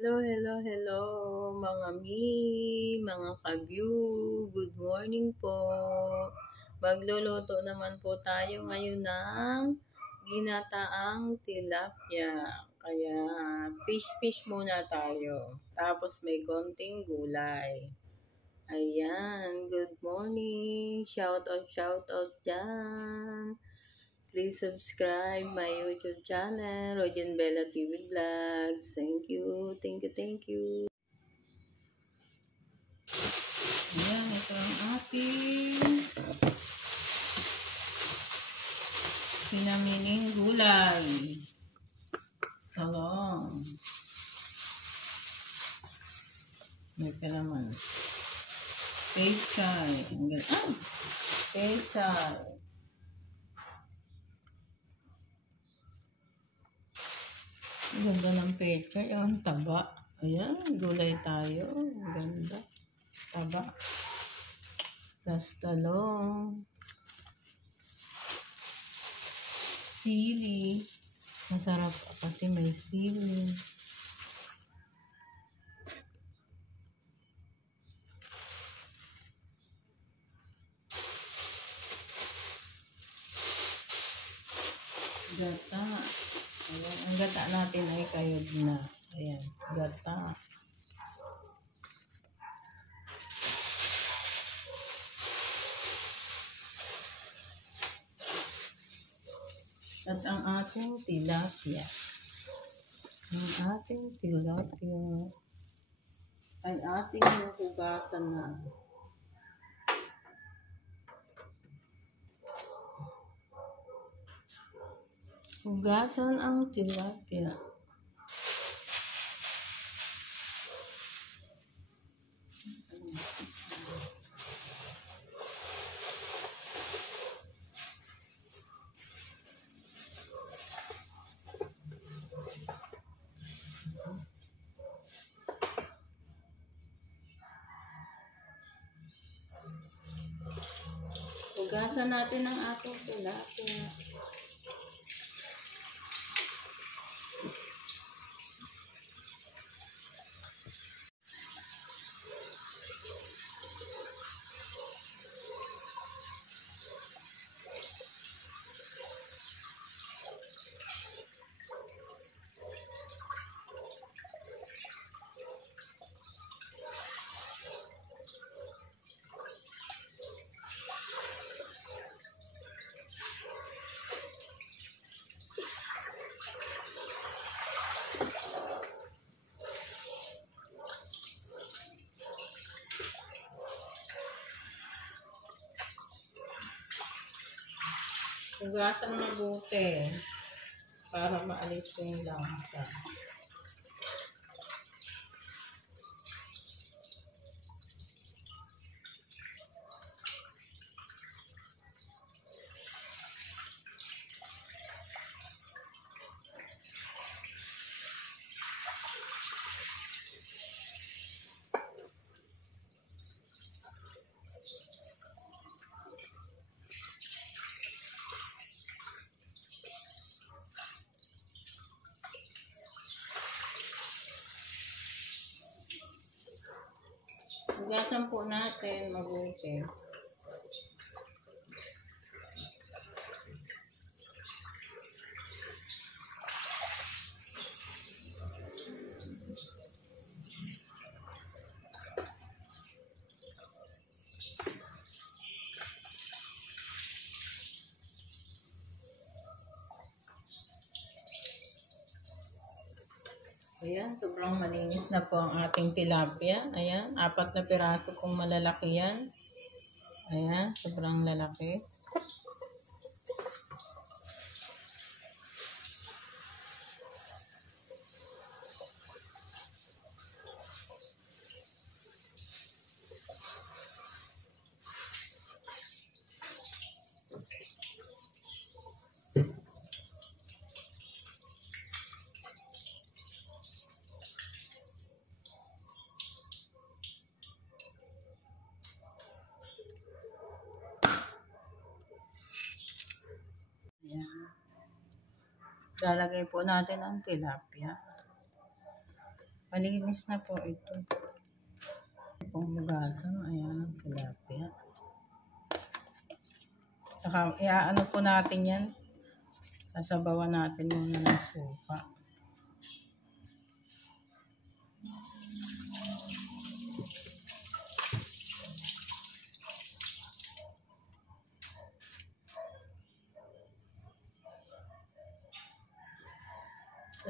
Hello, hello, hello mga mga ka-view. Good morning po. Magluluto naman po tayo ngayon ng ginataang tilapia. Kaya fish muna tayo. Tapos may konting gulay. Ayan, good morning. Shout out dyan. Please subscribe my YouTube channel, Rojan Bella TV Vlogs. Thank you, thank you, thank you. Ayan, ito ang ating pinamining gulay. Talong. May ka naman. Pechay. Pechay. Ang ganda ng pechay. Ang taba. Ayan, gulay tayo. Ang ganda. Taba. Tas talong. Sili. Masarap kasi may sili. Gata. Ayan, ang gata natin ay kayod na. Ayan, gata. At ang ating tilapia. Ang ating tilapia ay ating hugasan na. Hugasan ang tilapia. Hugasan natin ang ating tilapia. Hugasan mabuti para maalis yung langsa. Hugasan po natin mabuti. Ayan, sobrang malinis na po ang ating tilapia. Ayan, 4 na piraso kung malalaki yan. Ayan, sobrang lalaki. Lalagay po natin ang tilapia. Malinis na po ito. Panghugasan, ayan, tilapia. Saka, iaano po natin yan. Sasabawan natin muna ng suka.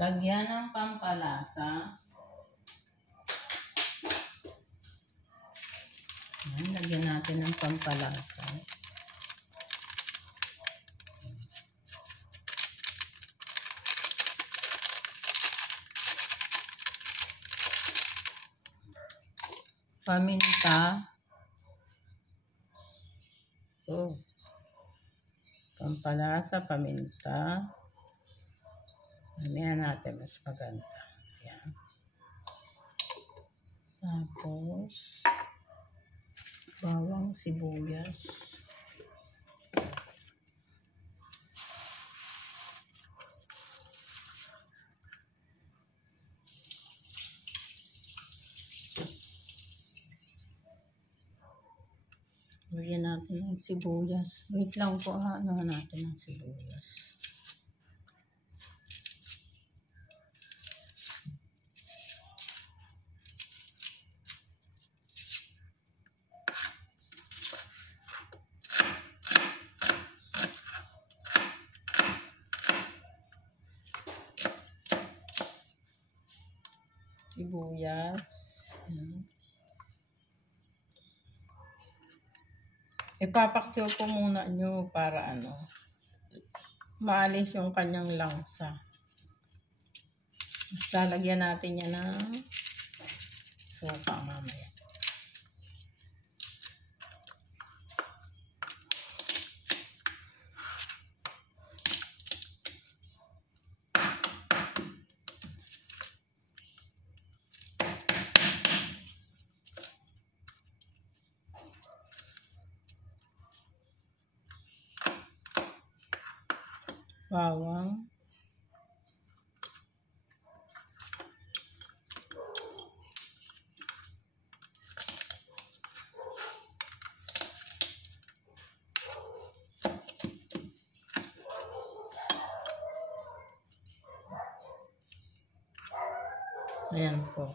Lagyan ng pampalasa. Ayan, lagyan natin ng pampalasa. Paminta. Oh. Pampalasa, paminta. Mamaya natin mas maganda. Ayan. Tapos, bawang sibuyas. Lagyan natin ng sibuyas. Wait lang po ha. Ano natin ng sibuyas. Sibuyas. Ayan. Ipapaksiw po muna nyo para maalis yung kanyang langsa. Lalagyan natin yan ng suka mamaya. Bawang. Ayan po.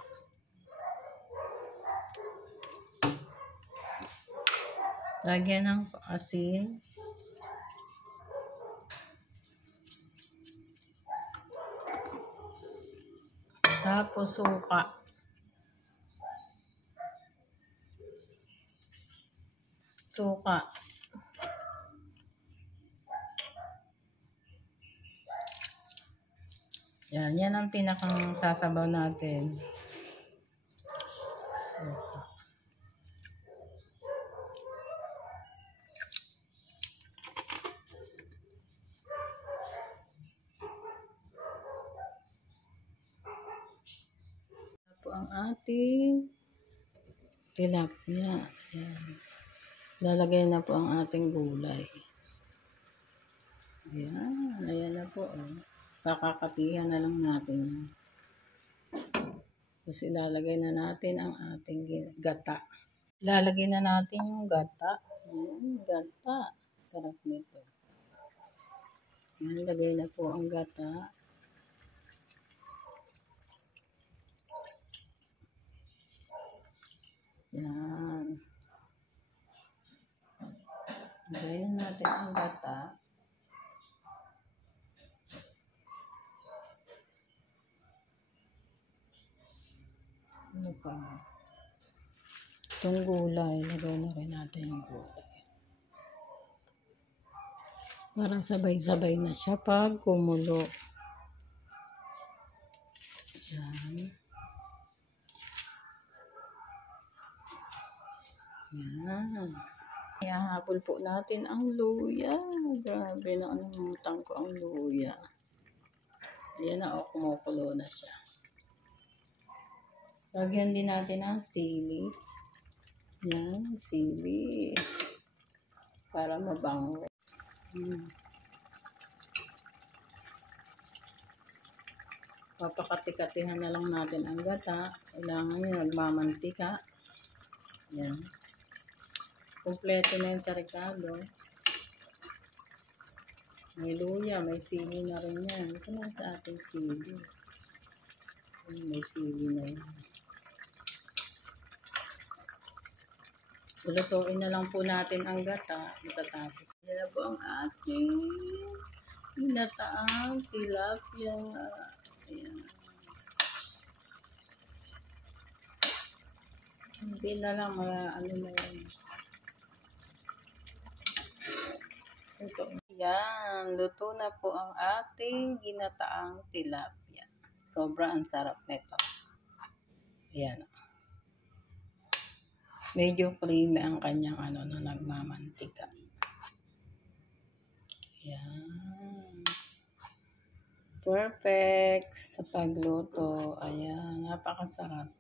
Lagyan ng asin. Tapos suka. Suka. Yan ang pinakang sasabaw natin. Suka. Ang ating tilapia. Ayan. Lalagay na po ang ating gulay. Ayan. Ayan na po. Kakakatihan na lang natin. Tapos ilalagay na natin ang ating gata. Ilalagay na natin yung gata. Ayan, gata. Sarap nito. Ayan, lagay na po ang gata. Yan. Lagyan natin ang gata. Ano pa ba? Itong gulay. Lagyan na rin natin yung gulay. Parang sabay-sabay na siya pag kumulo. Yan. Yan. Ihahabol po natin ang luya. Grabe na anumutang ko ang luya. Yan na kumukulo na siya. Lagyan din natin ang sili. Yan, sili. Para mabango. Papakati-katihan na lang natin ang gata. Kailangan nyo nagmamantika. Yan. Kompleto na yun sa Ricardo. May luya, may sili na rin yan. Ito na sa ating sili. May sili na yan. Lutuin na lang po natin ang gata. Matatapos. Yan na po ang ating ginataang tilapia. Ayan. Hindi na lang ano na yan. Ito. Yan. Luto na po ang ating ginataang tilapia. Sobra ang sarap nito. Ayan. Medyo creamy ang kanyang na nagmamantika. Ayan. Perfect sa pagluto. Ayan. Napakasarap.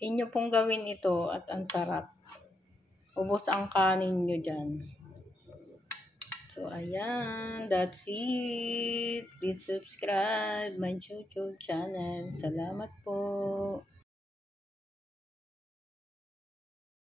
Inyo pong gawin ito at ang sarap. Ubos ang kanin nyo dyan. So, ayan. That's it. Please subscribe my YouTube channel. Salamat po.